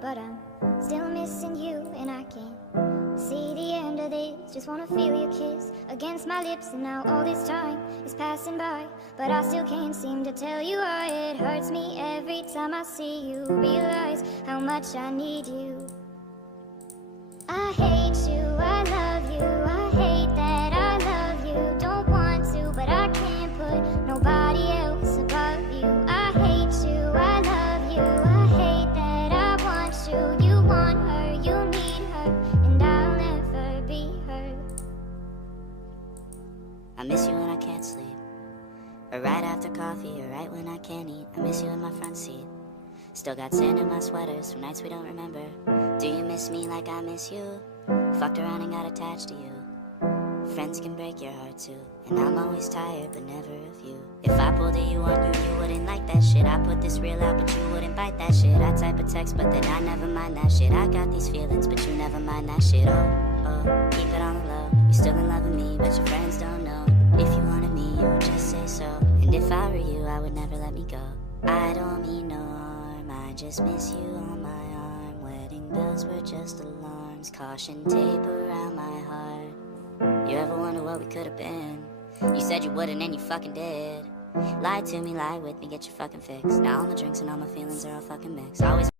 but I'm still missing you, and I can't see the end of this. Just wanna feel your kiss against my lips, and now all this time is passing by, but I still can't seem to tell you why. It hurts me every time I see you, realize how much I need you. I hate you, I love you, I hate that I love you. Don't want to, but I can't put nobody else above you. I hate you, I love you, I hate that I want you. You want her, you need her, and I'll never be her. I miss you when I can't sleep, or right after coffee, or right when I can't eat. I miss you in my front seat. Still got sand in my sweaters from nights we don't remember. Do you miss me like I miss you? Fucked around and got attached to you. Friends can break your heart too, and I'm always tired but never of you. If I pulled a you on you, you wouldn't like that shit. I put this real out but you wouldn't bite that shit. I type a text but then I never mind that shit. I got these feelings but you never mind that shit. Oh, keep it on the low. You still in love with me but your friends don't know. If you wanted me, you would just say so. And if I were you, I would never let me go. I don't mean no harm, I just miss you on my arm. Wedding bells were just alarms, caution tape around my heart. You ever wonder what we could have been? You said you wouldn't and you fucking did. Lie to me, lie with me, get your fucking fix. Now all my drinks and all my feelings are all fucking mixed. Always